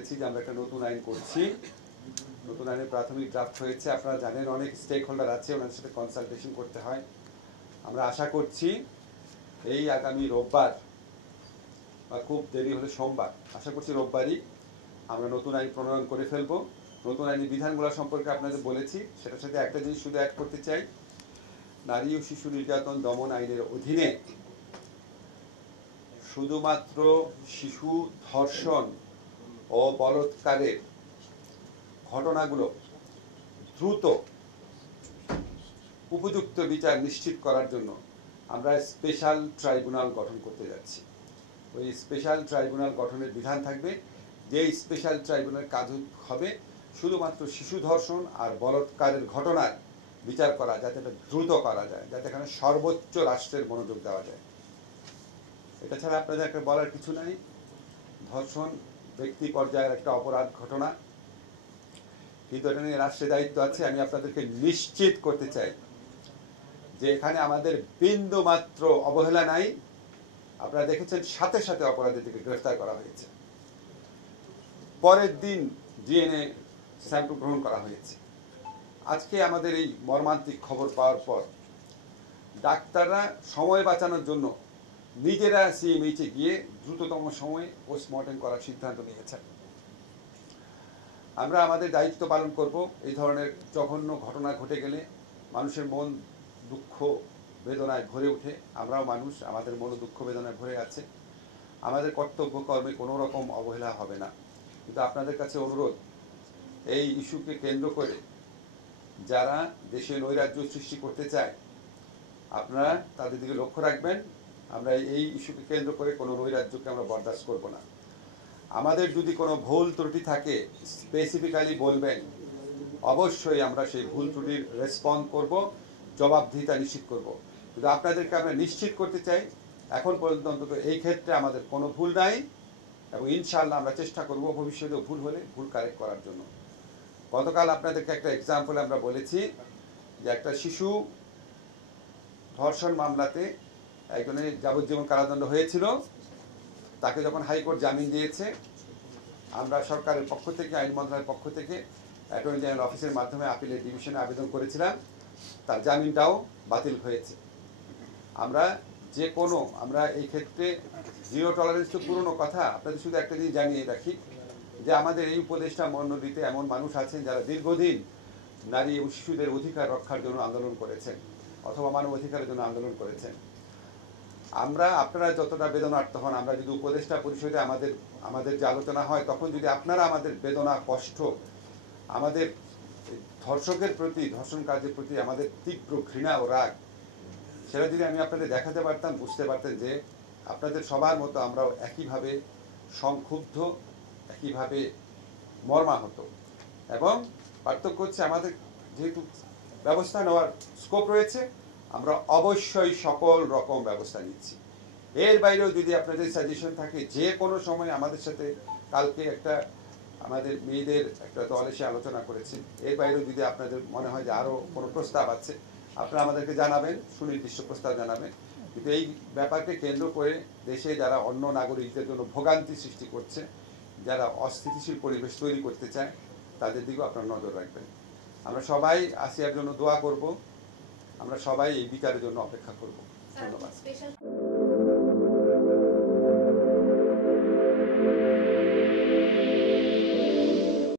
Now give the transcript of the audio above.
বলেছি যে আমরা একটা নতুন আইন করছি। নতুন আইনের প্রাথমিক ড্রাফট হয়েছে। আপনারা জানেন অনেক স্টেক হোল্ডার আছে, ওনাদের সাথে কনসালটেশন করতে হয়। আমরা আশা করছি এই আগামী রোববার বা খুব দেরি হলে সোমবার, আশা করছি রোববারই আমরা নতুন আইন প্রণয়ন করে ফেলবো। নতুন আইনের বিধানগুলো সম্পর্কে আপনাদের বলেছি, সেটার সাথে একটা জিনিস শুধু অ্যাড করতে চাই। নারী ও শিশু নির্যাতন দমন আইনের অধীনে শুধুমাত্র শিশু ধর্ষণ ও বলাৎকারের ঘটনাগুলো দ্রুত উপযুক্ত বিচার নিশ্চিত করার জন্য আমরা স্পেশাল ট্রাইব্যুনাল গঠন করতে যাচ্ছি। ওই স্পেশাল ট্রাইব্যুনাল গঠনের বিধান থাকবে, যে স্পেশাল ট্রাইব্যুনাল কাজ হবে শুধুমাত্র শিশু ধর্ষণ আর বলাৎকারের ঘটনার বিচার করা, যাতে এটা দ্রুত করা যায়, যাতে এখানে সর্বোচ্চ রাষ্ট্রের মনোযোগ দেওয়া যায়। এটা ছাড়া আপনাদের একটা বলার কিছু নাই। ধর্ষণ ব্যক্তি পর্যায়ের একটা অপরাধ ঘটনা, কিন্তু এটা নিয়ে রাষ্ট্রের দায়িত্ব আছে। আমি আপনাদেরকে নিশ্চিত করতে চাই যে এখানে আমাদের বিন্দু মাত্র অবহেলা নাই। আপনারা দেখেছেন সাথে সাথে অপরাধীদেরকে গ্রেফতার করা হয়েছে, পরের দিন ডিএনএ স্যাম্পল গ্রহণ করা হয়েছে। আজকে আমাদের এই মর্মান্তিক খবর পাওয়ার পর ডাক্তাররা সময় বাঁচানোর জন্য নিজেরা সিএমএইচে গিয়ে দ্রুততম সময়ে পোস্টমর্টেম করার সিদ্ধান্ত নিয়েছেন। আমরা আমাদের দায়িত্ব পালন করব। এই ধরনের জঘন্য ঘটনা ঘটে গেলে মানুষের মন দুঃখ বেদনায় ভরে ওঠে। আমরাও মানুষ, আমাদের মন দুঃখ বেদনায় ভরে আছে। আমাদের কর্তব্য কর্মে কোনো রকম অবহেলা হবে না। কিন্তু আপনাদের কাছে অনুরোধ, এই ইস্যুকে কেন্দ্র করে যারা দেশে নৈরাজ্য সৃষ্টি করতে চায়, আপনারা তাদের দিকে লক্ষ্য রাখবেন। আমরা এই ইস্যুকে কেন্দ্র করে কোনো নৈরাজ্যকে আমরা বরদাস্ত করব না। আমাদের যদি কোনো ভুল ত্রুটি থাকে স্পেসিফিক্যালি বলবেন, অবশ্যই আমরা সেই ভুল ত্রুটির রেসপন্ড করব, জবাবদিহিতা নিশ্চিত করব। কিন্তু আপনাদেরকে আমরা নিশ্চিত করতে চাই এখন পর্যন্ত অন্তত এই ক্ষেত্রে আমাদের কোনো ভুল নাই, এবং ইনশাআল্লাহ আমরা চেষ্টা করব ভবিষ্যতে ভুল হলে ভুল কারেক্ট করার জন্য। গতকাল আপনাদেরকে একটা এক্সাম্পল আমরা বলেছি যে একটা শিশু ধর্ষণ মামলাতে একজনের যাবজ্জীবন কারাদণ্ড হয়েছিল। তাকে যখন হাইকোর্ট জামিন দিয়েছে, আমরা সরকারের পক্ষ থেকে, আইন মন্ত্রণালয়ের পক্ষ থেকে অ্যাটর্নি জেনারেল অফিসের মাধ্যমে আপিলের ডিভিশনে আবেদন করেছিলাম। তার জামিনটাও বাতিল হয়েছে। আমরা এই ক্ষেত্রে জিরো টলারেন্স তো পুরনো কথা। আপনাদের শুধু একটা জিনিস জানিয়ে রাখি যে আমাদের এই উপদেষ্টা মণ্ডলীতে এমন মানুষ আছেন যারা দীর্ঘদিন নারী এবং শিশুদের অধিকার রক্ষার জন্য আন্দোলন করেছেন অথবা মানব অধিকারের জন্য আন্দোলন করেছেন। আপনারা যতটা বেদনার্ত হন, আমরা যদি উপদেষ্টা পরিষদে আমাদের যে আলোচনা হয়, তখন যদি আপনারা আমাদের বেদনা, কষ্ট, আমাদের ধর্ষকের প্রতি, ধর্ষণ কার্যের প্রতি আমাদের তীব্র ঘৃণা ও রাগ, সেটা যদি আমি আপনাদের দেখাতে পারতাম, বুঝতে পারতেন যে আপনাদের সবার মতো আমরাও একইভাবে সংক্ষুব্ধ, একইভাবে মর্মাহত। এবং পার্থক্য হচ্ছে আমাদের যেহেতু ব্যবস্থা নেওয়ার স্কোপ রয়েছে, আমরা অবশ্যই সকল রকম ব্যবস্থা নিচ্ছি। এর বাইরেও যদি আপনাদের সাজেশন থাকে, যে কোনো সময় আমাদের সাথে, কালকে আমাদের মেয়েদের একটা দল এসে আলোচনা করেছে, এর বাইরেও যদি আপনাদের মনে হয় যে আরও কোনো প্রস্তাব আছে, আপনারা আমাদেরকে জানাবেন, সুনির্দিষ্ট প্রস্তাব জানাবেন। কিন্তু এই ব্যাপারকে কেন্দ্র করে দেশে যারা অন্য নাগরিকদের জন্য ভোগান্তি সৃষ্টি করছে, যারা অস্থিতিশীল পরিবেশ তৈরি করতে চায়, তাদের দিকেও আপনারা নজর রাখবেন। আমরা সবাই আসিয়ার জন্য দোয়া করব। আমরা সবাই এই বিচারের জন্য অপেক্ষা করব। ধন্যবাদ।